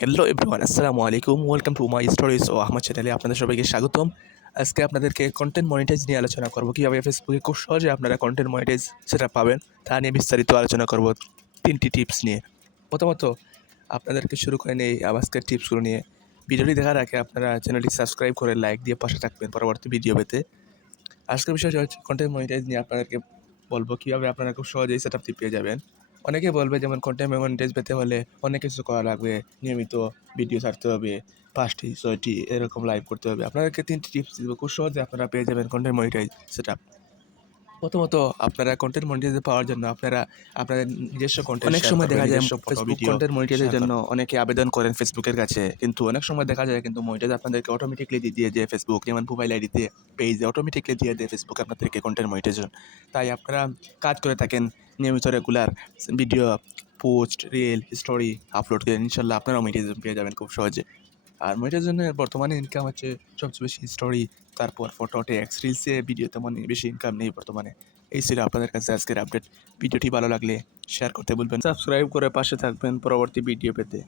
Hello everyone আসসালামু আলাইকুম welcome to my stories ও আহমদ চ্যানেলে আপনাদের সবাইকে স্বাগতম। আজকে আপনাদেরকে কন্টেন্ট মনিটাইজ নিয়ে আলোচনা করব। কীভাবে ফেসবুকে খুব সহজে আপনারা কন্টেন্ট মনিটাইজ সেটা পাবেন, তা নিয়ে বিস্তারিত আলোচনা করব তিনটি টিপস নিয়ে। প্রথমত, আপনাদেরকে শুরু করে নিয়ে আজকের টিপসগুলো নিয়ে। ভিডিওটি দেখার আগে আপনারা চ্যানেলটি সাবস্ক্রাইব করে লাইক দিয়ে পাশে থাকবেন পরবর্তী ভিডিও পেতে। আজকের বিষয়টা হচ্ছে কন্টেন্ট মনিটাইজ নিয়ে আপনাদেরকে বলব কীভাবে আপনারা খুব সহজেই সেট আপটি পেয়ে যাবেন। অনেকে বলবে যেমন কন্টেন্ট মনিটাইজ পেতে হলে অনেক কিছু করা লাগবে, নিয়মিত ভিডিও ছাড়তে হবে পাঁচটি ছয়টি এরকম লাইভ করতে হবে। আপনাদেরকে তিনটি টিপস দিব। খুব সহজে আপনারা পেয়ে যাবেন কন্টেন্ট মনিটাইজ সেটা প্রথমত আপনারা কন্টেন্ট মনিটাইজ পাওয়ার জন্য আপনারা আপনাদের নিজস্ব কন্টেন্ট অনেক সময় দেখা যায় ফেসবুক কন্টেন্ট মনিটাইজের জন্য অনেকে আবেদন করেন ফেসবুকের কাছে। কিন্তু অনেক সময় দেখা যায় কিন্তু মনিটাইজ আপনাদেরকে অটোমেটিকলি দিয়ে দিয়ে ফেসবুক যেমন মোবাইল আইডিতে পেজে অটোমেটিকলি দিয়ে দেয় ফেসবুক আপনাদেরকে কন্টেন্ট মনিটাইজেশন তাই আপনারা কাজ করে থাকেন নিয়মিত regular video post reel story upload করেন ইনশাল্লাহ আপনারাও মনিটাইজেশন পেয়ে যাবেন খুব সহজে। আর মনিটাইজেশনের বর্তমানে ইনকাম হচ্ছে সবচেয়ে বেশি স্টোরি তারপর ফটো টেক্স রিলসে ভিডিও তেমন বেশি ইনকাম নেই বর্তমানে। এই ছিল আপনাদের কাছে আজকের আপডেট ভিডিওটি ভালো লাগলে শেয়ার করতে বলবেন সাবস্ক্রাইব করে পাশে থাকবেন পরবর্তী ভিডিও পেতে।